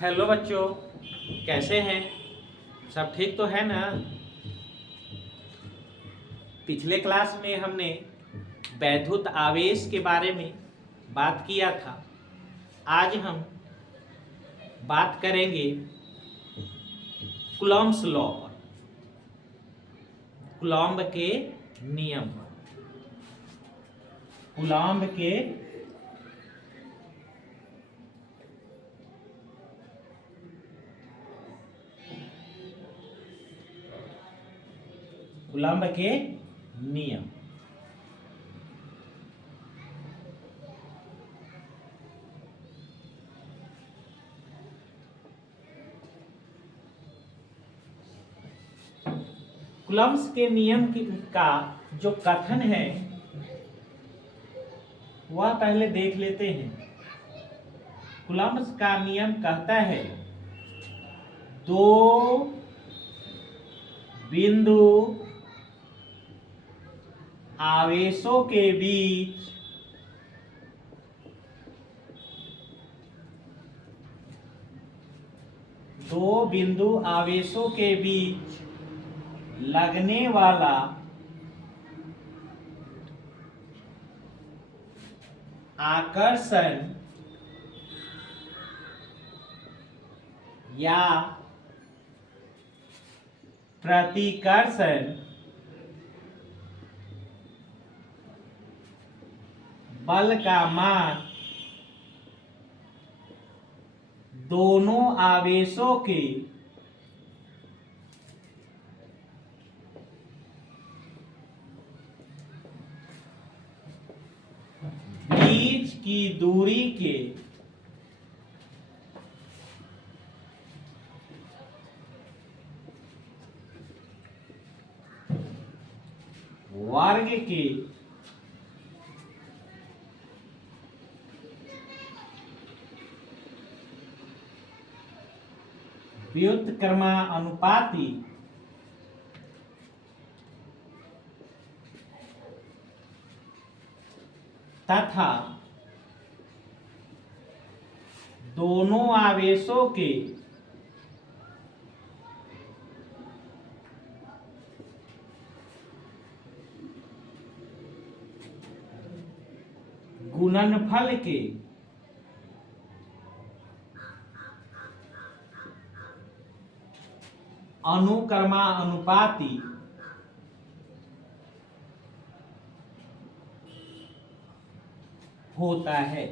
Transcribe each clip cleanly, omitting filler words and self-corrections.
Hello बच्चों, कैसे हैं? सब ठीक तो है ना? पिछले क्लास में हमने वैद्युत आवेश के बारे में बात किया था। आज हम बात करेंगे कूलॉम्ब्स लॉ पर, कूलॉम्ब के नियम पर। कूलॉम्ब के कूलॉम्ब के नियम। कूलॉम्ब्स के नियम का जो कथन है वह पहले देख लेते हैं। कूलॉम्ब्स का नियम कहता है, दो बिंदु आवेशों के बीच लगने वाला आकर्षण या प्रतिकर्षण बल का मान दोनों आवेशों के बीच की दूरी के वर्ग के व्युत्क्रमानुपाती तथा दोनों आवेशों के गुणनफल के अनुक्रमानुपाती होता है।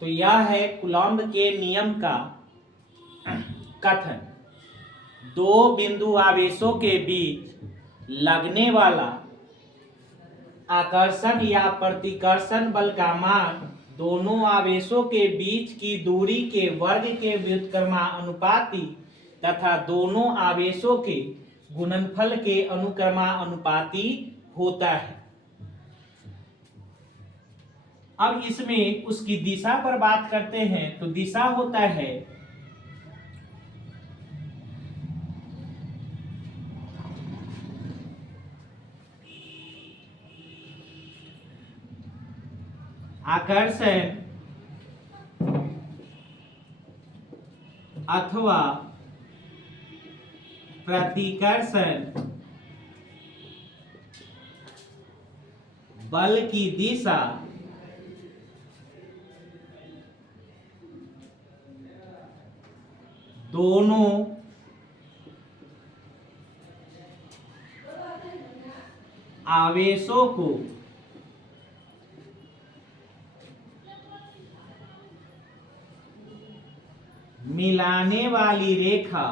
तो यह है कूलॉम्ब के नियम का कथन। दो बिंदु आवेशों के बीच लगने वाला आकर्षण या प्रतिकर्षण बल का मान दोनों आवेशों के बीच की दूरी के वर्ग के व्युत्क्रमानुपाती तथा दोनों आवेशों के गुणनफल के अनुक्रमानुपाती होता है। अब इसमें उसकी दिशा पर बात करते हैं। तो दिशा होता है आकर्षण अथवा प्रतिकर्षण बल की दिशा दोनों आवेशों को मिलाने वाली रेखा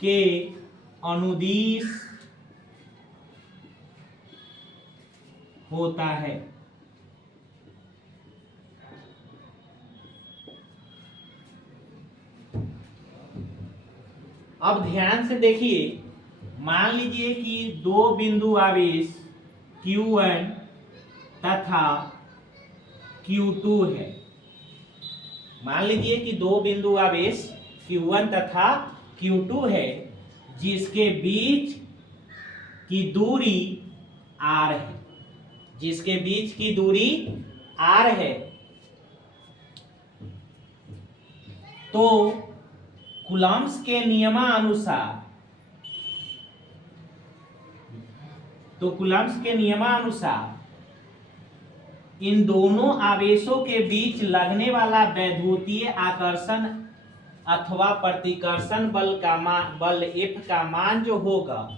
के अनुदिश होता है। अब ध्यान से देखिए, मान लीजिए कि दो बिंदु आवेश Q1 तथा Q2 है। मान लीजिए कि दो बिंदु आवेश Q1 तथा Q2 है, जिसके बीच की दूरी r है, जिसके बीच की दूरी r है। तो कूलम्ब्स के नियमानुसार इन दोनों आवेशों के बीच लगने वाला वैद्युतीय आकर्षण अथवा प्रतिकर्षण बल F का मान जो होगा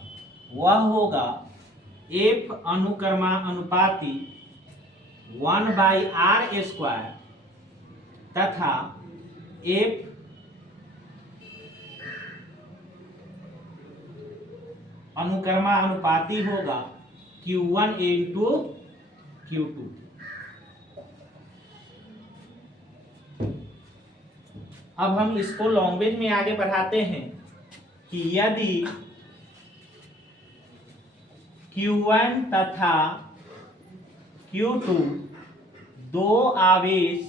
वह होगा F अनुक्रमानुपाती 1/r² तथा F अनुक्रमानुपाती होगा Q1 into Q2। अब हम इसको लैंग्वेज में आगे बढ़ाते हैं कि यदि Q1 तथा Q2 दो आवेश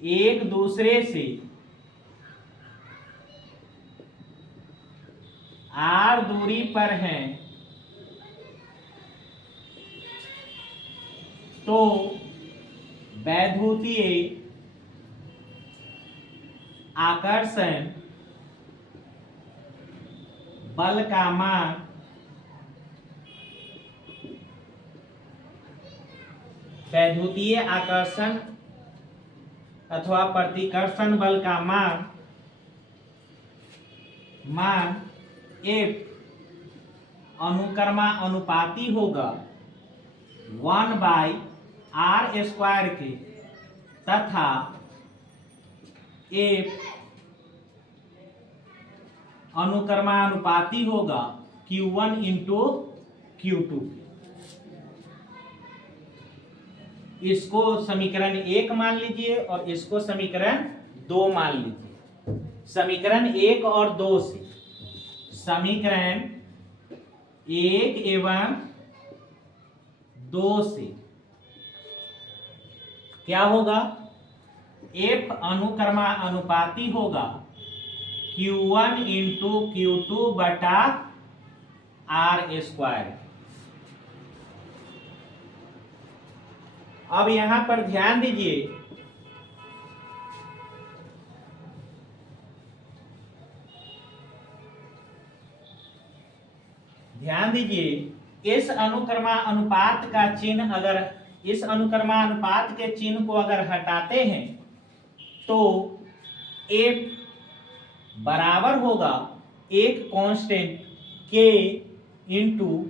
एक दूसरे से r दूरी पर हैं, तो वैद्युतीय आकर्षण बल का मान वैद्युतीय आकर्षण अथवा प्रतिकर्षण बल का मान F अनुक्रमानुपाती होगा 1/r² के तथा F अनुक्रमानुपाती होगा Q1 into Q2। इसको समीकरण 1 मान लीजिए और इसको समीकरण 2 मान लीजिए। समीकरण 1 और 2 से समीकरण 1 एवं 2 से क्या होगा? F अनुक्रमानुपाती होगा Q1 into Q2 बटा r²। अब यहां पर ध्यान दीजिए, इस अनुक्रमानुपात का चिन्ह इस अनुक्रमानुपात के चिन्ह को अगर हटाते हैं तो F बराबर होगा एक constant K into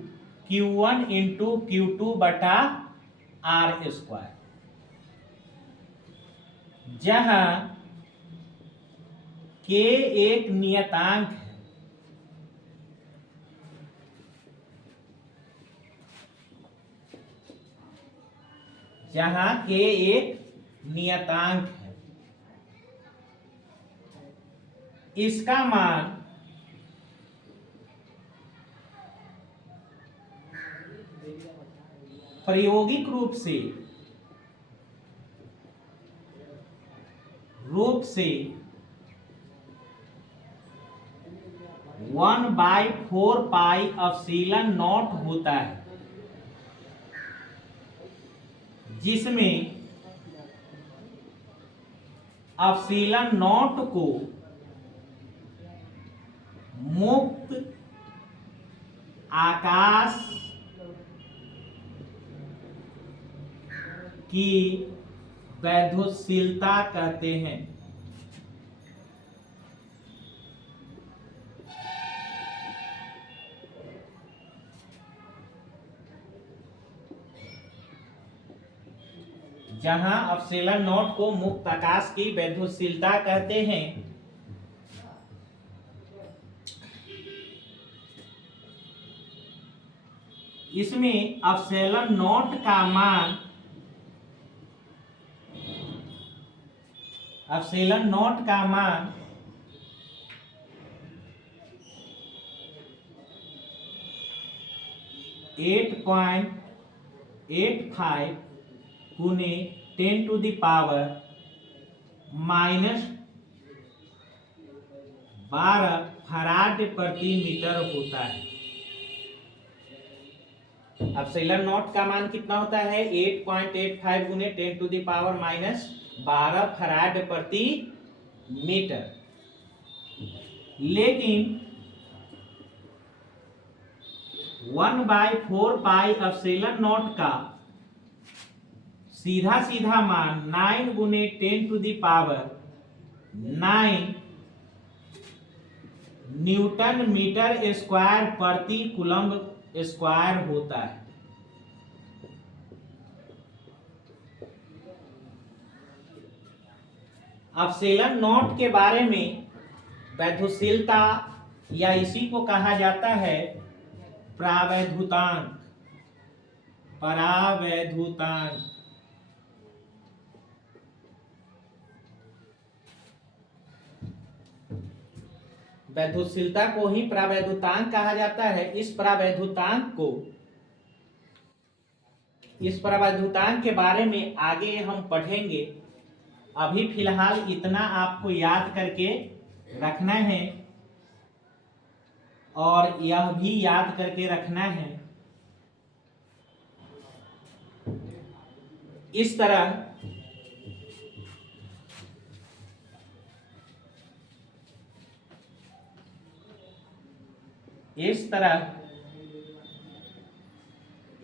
Q1 into Q2 बटा r², जहां K एक नियतांक है। इसका मान प्रायोगिक रूप से 1/4πε0 होता है, जिसमें ε0 को मुक्त आकाश की वैद्युतशीलता कहते हैं। जहां ε0 को मुक्त आकाश की वैद्युतशीलता कहते हैं। इसमें ε0 का मान 8.85 गुने 10 टू द पावर -12 फराड प्रति मीटर होता है। एप्सिलॉन नॉट का मान कितना होता है? 8.85 गुने 10 टू द पावर -12 फराड प्रति मीटर। लेकिन 1/4 पाई एप्सिलॉन नॉट का सीधा सीधा मान 9 गुने 10 to the power 9 newton metre square प्रति कूलम्ब स्क्वायर होता है। एप्सिलॉन नॉट के बारे में वैद्युशीलता या इसी को कहा जाता है परावैद्युतांक। वैद्युशीलता को ही परावैद्युतांक कहा जाता है। इस परावैद्युतांक के बारे में आगे हम पढ़ेंगे। अभी फिलहाल इतना आपको याद करके रखना है और यह भी याद करके रखना है। इस तरह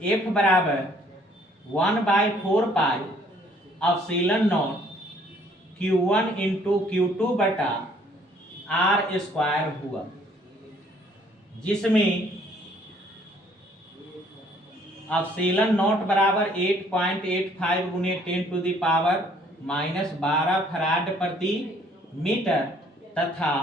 F बराबर 1/4 pi epsilon not Q1 into Q2 बटा R स्क्वायर हुआ, जिसमें एप्सिलॉन नॉट बराबर 8.85 गुने 10 टू द पावर -12 फराड प्रति मीटर तथा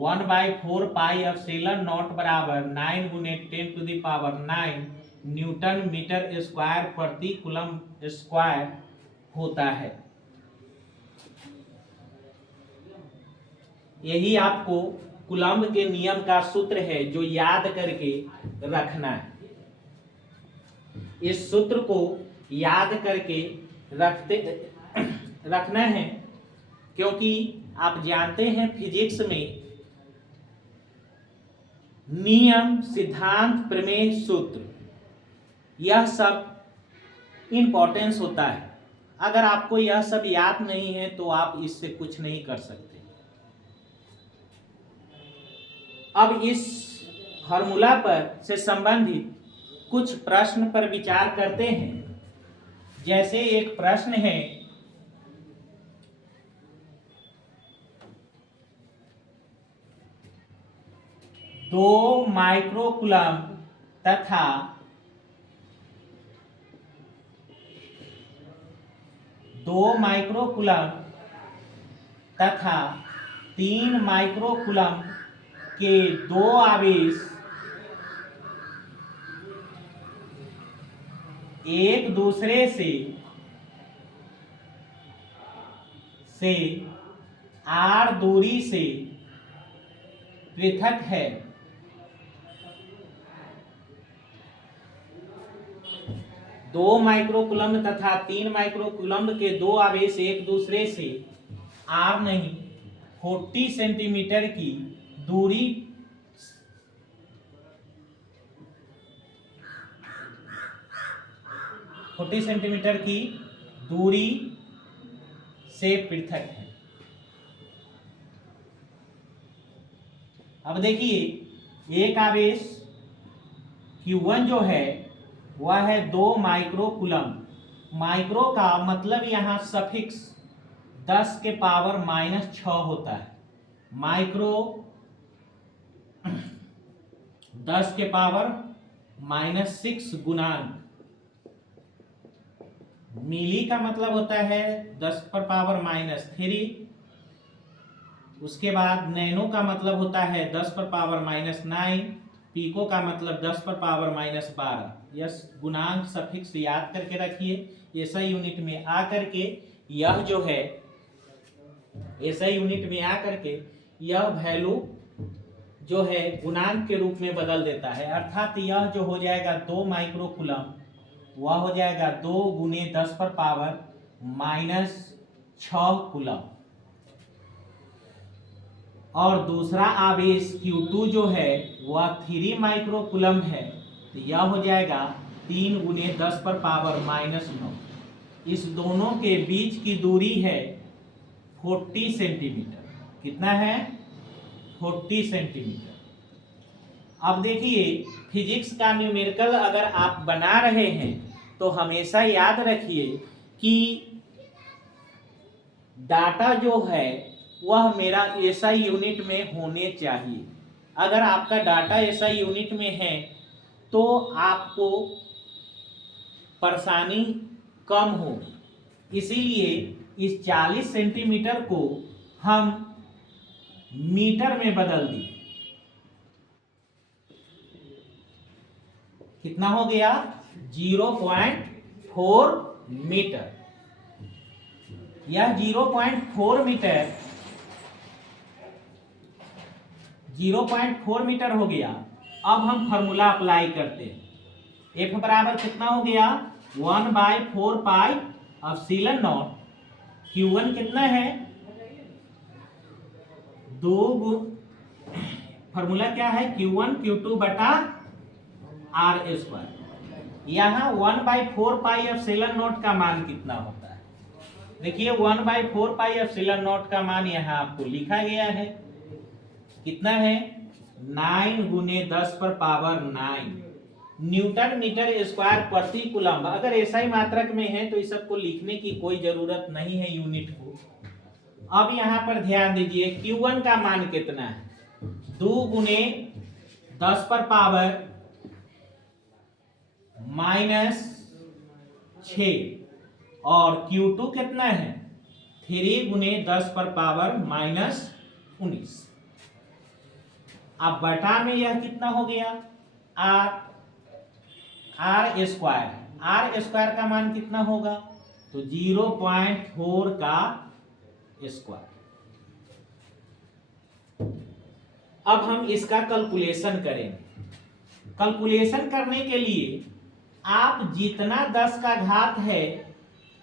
1/4 पाई एप्सिलॉन नॉट बराबर 9 गुने 10 to the power 9 newton metre square प्रति कूलम्ब स्क्वायर होता है। यही आपको कूलम्ब के नियम का सूत्र है जो याद करके रखना है। इस सूत्र को याद करके रखना है, क्योंकि आप जानते हैं फिजिक्स में नियम, सिद्धांत, प्रमेय, सूत्र, यह सब इम्पोर्टेंस होता है। अगर आपको यह सब याद नहीं है तो आप इससे कुछ नहीं कर सकते। अब इस फार्मूला पर से संबंधित कुछ प्रश्न पर विचार करते हैं। जैसे एक प्रश्न है, दो माइक्रोकूलम्ब तथा 3 माइक्रोकूलम्ब के दो आवेश एक दूसरे से r दूरी से पृथक है। दो माइक्रोकूलम्ब तथा 3 माइक्रोकूलम्ब के दो आवेश एक दूसरे से r नहीं 40 सेंटीमीटर की दूरी से पृथक है। अब देखिए, एक आवेश Q1 जो है वह है 2 माइक्रोकूलम्ब। माइक्रो का मतलब यहाँ सफिक्स 10 के पावर -6 होता है। माइक्रो 10 के पावर -6 गुणांक। मिली का मतलब होता है 10 पर पावर -3। उसके बाद नैनो का मतलब होता है 10 पर पावर -9। पीको का मतलब 10 पर पावर -12। यह गुणांक सफिक्स याद करके रखिए। ऐसा यूनिट में आकर के यह जो है, ऐसा यूनिट में आकर के यह वैल्यू जो है गुणांक के रूप में बदल देता है, अर्थात यह जो हो जाएगा 2 माइक्रो कूलम, वह हो जाएगा 2 गुने 10 पर पावर माइनस 6 कूलम। और दूसरा आवेश Q2 जो है वह 3 माइक्रो कूलम है, तो यह हो जाएगा 3 गुने 10 पर पावर माइनस 9। इस दोनों के बीच की दूरी है 40 सेंटीमीटर। कितना है? 40 सेंटीमीटर। अब देखिए, फिजिक्स का न्यूमेरिकल अगर आप बना रहे हैं तो हमेशा याद रखिए कि डाटा जो है वह मेरा एसआई यूनिट में होने चाहिए। अगर आपका डाटा एसआई यूनिट में है तो आपको परेशानी कम होगी। इसीलिए इस 40 सेंटीमीटर को हम मीटर में बदल दिए। कितना हो गया? 0.4 मीटर। यह 0.4 मीटर 0.4 मीटर हो गया। अब हम फॉर्मूला अप्लाई करते हैं। F बराबर कितना हो गया? 1/4 पाई एप्सिलॉन नॉट। Q1 कितना है? फॉर्मूला क्या है? Q1 Q2 बटा R स्क्वायर। यहाँ 1/4 पाई एप्सिलॉन नॉट का मान कितना होता है? देखिए 1/4 पाई एप्सिलॉन नॉट का मान यहाँ आपको लिखा गया है। कितना है? 9 गुने 10 पर पावर 9 न्यूटन मीटर स्क्वायर प्रति कूलम। अगर ऐसा ही मात्रक में है तो इस सबको लिखने की कोई जरूरत नहीं है यूनिट को। अब यहाँ पर ध्यान दीजिए, Q1 का मान कितना है? 2 गुने 10 पर पावर माइनस 6 और Q2 कितना है? 3 गुने 10 पर पावर माइनस 19। अब बटा में यह कितना हो गया? आर स्क्वायर का मान कितना होगा? तो 0.4 का स्क्वायर। अब हम इसका कैलकुलेशन करेंगे। कैलकुलेशन करने के लिए आप जितना 10 का घात है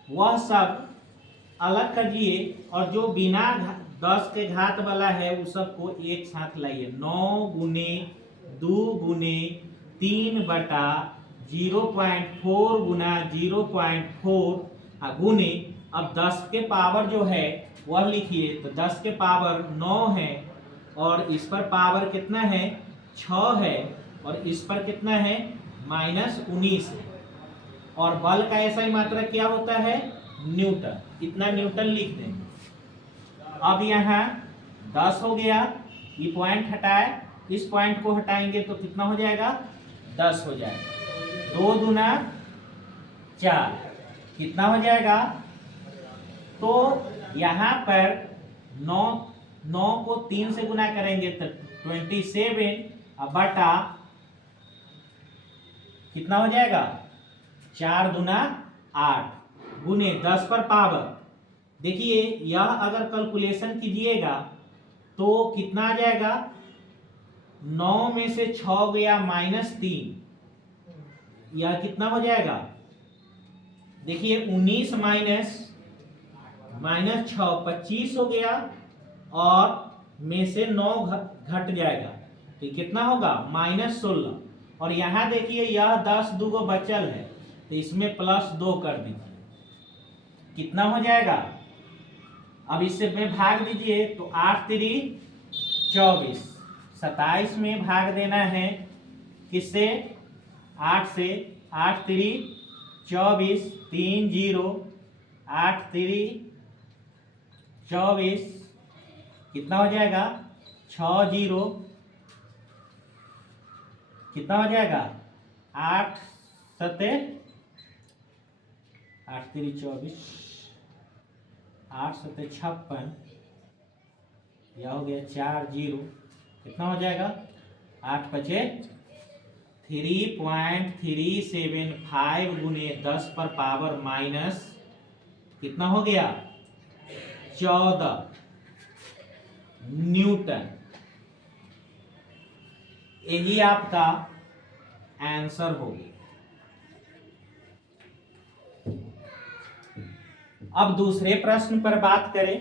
वह सब अलग करिए और जो बिना 10 के घात वाला है उस सबको एक साथ लाइए। 9 गुने 2 गुने 3 बटा 0.4 गुना 0.4 गुने, अब 10 के पावर जो है वह लिखिए, तो 10 के पावर 9 है और इस पर पावर कितना है? 6 है और इस पर कितना है? माइनस 19 है। और बल का ऐसा ही मात्रा क्या होता है? न्यूटन। इतना न्यूटन लिख देंगे। अब यहाँ 10 हो गया, ये पॉइंट हटाए, इस पॉइंट को हटाएंगे तो कितना हो जाएगा? 10 हो जाएगा। 2 दूना 4, कितना हो जाएगा? तो यहाँ पर 9 को 3 से गुना करेंगे तो 27 बटा कितना हो जाएगा? 4 दूना 8 गुने 10 पर पावर। देखिए यह अगर कैलकुलेशन कीजिएगा तो कितना आ जाएगा? 9 में से 6 गया माइनस 3, यह कितना हो जाएगा? देखिए 19 माइनस 6 25 हो गया और में से 9 घट जाएगा तो कितना होगा? माइनस 16। और यहाँ देखिए यह 10 दूगो बचल है तो इसमें प्लस 2 कर दीजिए। कितना हो जाएगा? अब इससे में भाग दीजिए तो 8 3 24, 27 में भाग देना है किससे? 8 से। 8 3 24, 3 0, 8 3 24, कितना हो जाएगा? 6 0, कितना हो जाएगा? 8 7 8 3 24, 8 7 56, यह हो गया 4 0, कितना हो जाएगा? 8 5 3.375 गुने 10 पर पावर माइनस कितना हो गया? 14 न्यूटन। यही आपका आंसर होगी। अब दूसरे प्रश्न पर बात करें।